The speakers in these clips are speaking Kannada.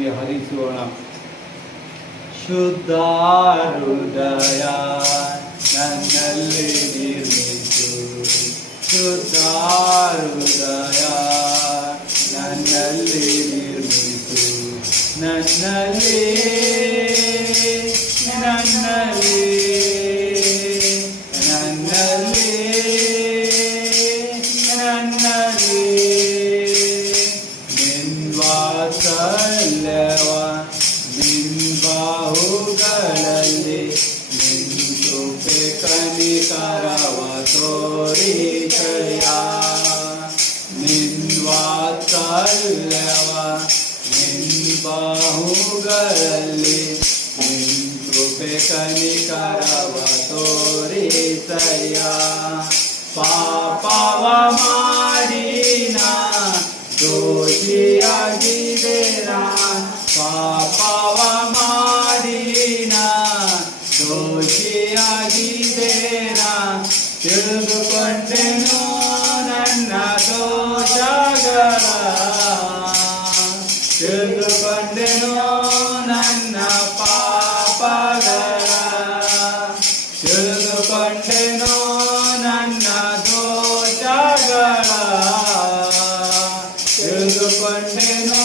ಆತನಿಗೆ ಹರಿಸೋಣ. ಶುದ್ಧ ಹೃದಯ ನನ್ನಲ್ಲಿ ನಿರ್ಮಿಸು, ಶುದ್ಧ ಹೃದಯ ನನ್ನಲ್ಲಿ ನಿರ್ಮಿಸು, ನನ್ನಲ್ಲಿ ನನ್ನಲ್ಲಿ ನನ್ನಲ್ಲಿ ನನ್ನಲ್ಲಿ ನಿನ್ವಾತ್ಸಲ್ಯವ ನಿನ್ ಬಾಹುಗಳಲ್ಲಿ ನಿನ್ ಕೃಪೆ ಕನಿಕರವ ತೋರಿಸಯ್ಯ. ನಿನ್ವಾತ್ಸಲ್ಯವ ನಿನ್ ಬಾಹುಗಳಲ್ಲಿ ನಿನ್ ಕೃಪೆ ಕನಿಕರವ ತೋರಿಸಯ್ಯ. ಪಾಪವ ಮಾಡಿನ ದೋಷಿಯಾಗಿದ್ದೇನ, ಪಾಪವ ಮಾಡಿನ ದೋಷಿಯಾಗಿದ್ದೇನ, ತಿಳಿದುಕೊಂಡೆನು ನನ್ನ ದೋಷಗಳ, ತಿಳಿದುಕೊಂಡೆನು ನನ್ನ ಪಾಪಗಳ, ತಿಳಿದುಕೊಂಡೆನು ನನ್ನ ದೋಷಗಳ, ತಿಳಿದುಕೊಂಡೆನು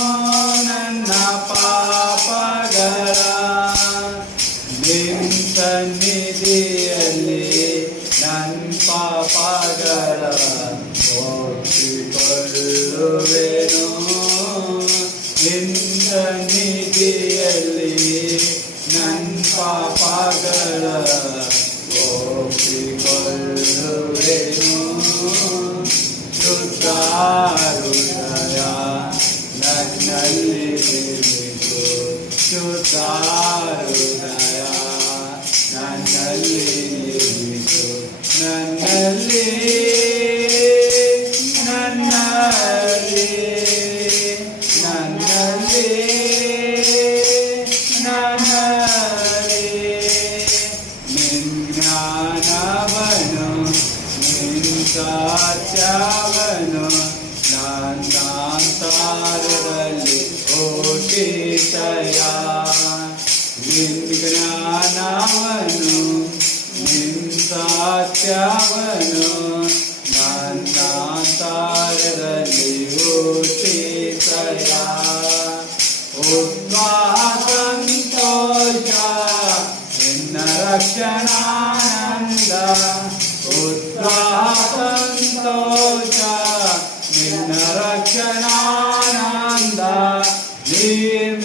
ನನ್ನ ಪಾಪಗಳ. ನಿನ್ನ ಸನ್ನಿಧಿಯಲ್ಲಿ ನನ್ನ ಪಾಪಗಳ ಒಪ್ಪಿಕೊಳ್ಳುವೆನು, ನಿನ್ನ ಸನ್ನಿಧಿಯಲ್ಲಿ ನನ್ನ ಪಾಪಗಳ ಒಪ್ಪಿಕೊಳ್ಳುವೆನು. ಶುದ್ಧ ಹೃದಯ ನನ್ನಲ್ಲಿ ನಿರ್ಮಿಸು, ಶುದ್ಧ ಹೃದಯ ನನ್ನಲ್ಲಿ ನಿರ್ಮಿಸು, ನನ್ನಲ್ಲಿ ನನ್ನಲ್ಲಿ ನನ್ನಲ್ಲಿ ನನ್ನಲ್ಲಿ ನಿನ್ನ ಜ್ಞಾನವನು ನಿನ್ನ ಸತ್ಯವನು ನನ್ನ ಅಂತರದಲ್ಲಿ ಹುಟ್ಟಿಸಯ್ಯ. ನಿನ್ನ ಜ್ಞಾನವನು ನಿನ್ನ ಸತ್ಯವನು ನನ್ನ ಅಂತರದಲ್ಲಿ ಹುಟ್ಟಿಸಯ್ಯ.